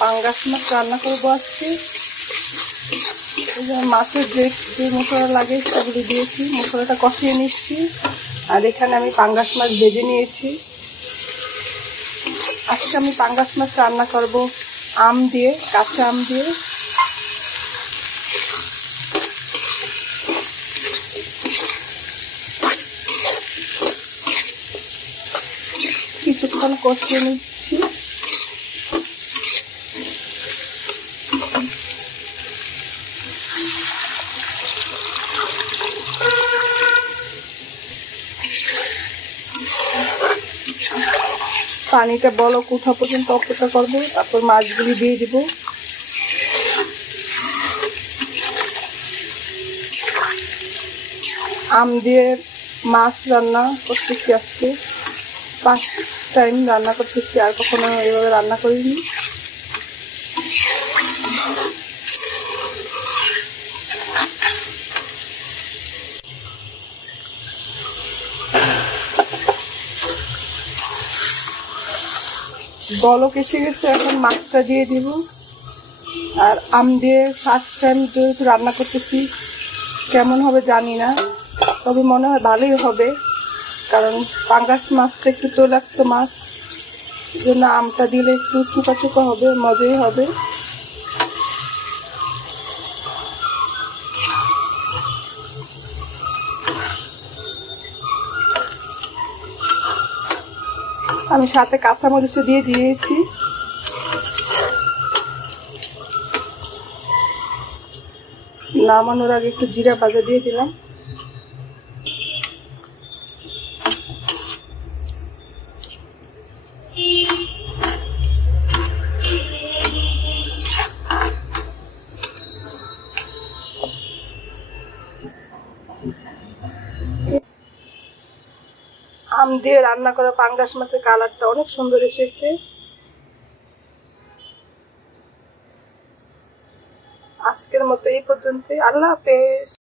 পাঙ্গাস মাছ রান্না করবো আজকে। মাছের যে মশলা লাগে সেগুলি দিয়েছি, মশলাটা কষিয়ে নিচ্ছি। আর এখানে আমি পাঙ্গাস মাছ ভেজে নিয়েছি। আজকে আমি পাঙ্গাস মাছ রান্না করব আম দিয়ে, কাঁচা আম দিয়ে। কিছুক্ষণ কষিয়ে নিচ্ছি। পানিটা বলক উঠা পর্যন্ত অপেক্ষা করবো, তারপর মাছগুলি দিয়ে দিব। আম দিয়ে মাছ রান্না করতেছি আজকে, ফার্স্ট টাইম রান্না করতেছি, আর কখনো এভাবে রান্না করিনি। বলক এসে গেছে, এখন মাছটা দিয়ে দিব। আর আম দিয়ে ফার্স্ট টাইম যেহেতু রান্না করতেছি, কেমন হবে জানি না, তবে মনে হয় ভালোই হবে, কারণ পাঙ্গাস মাছটা একটু তৈলাক্ত মাছ, জন্য আমটা দিলে একটু চুকা চুকা হবে, মজাই হবে। আমি সাথে কাঁচামরিচ দিয়ে দিয়েছি। নামানোর আগে একটু জিরা ভাজা দিয়ে দিলাম। আম দিয়ে রান্না করা পাঙ্গাস মাছের কালারটা অনেক সুন্দর এসেছে। আজকের মতো এই পর্যন্তই। আল্লাহ হাফেজ।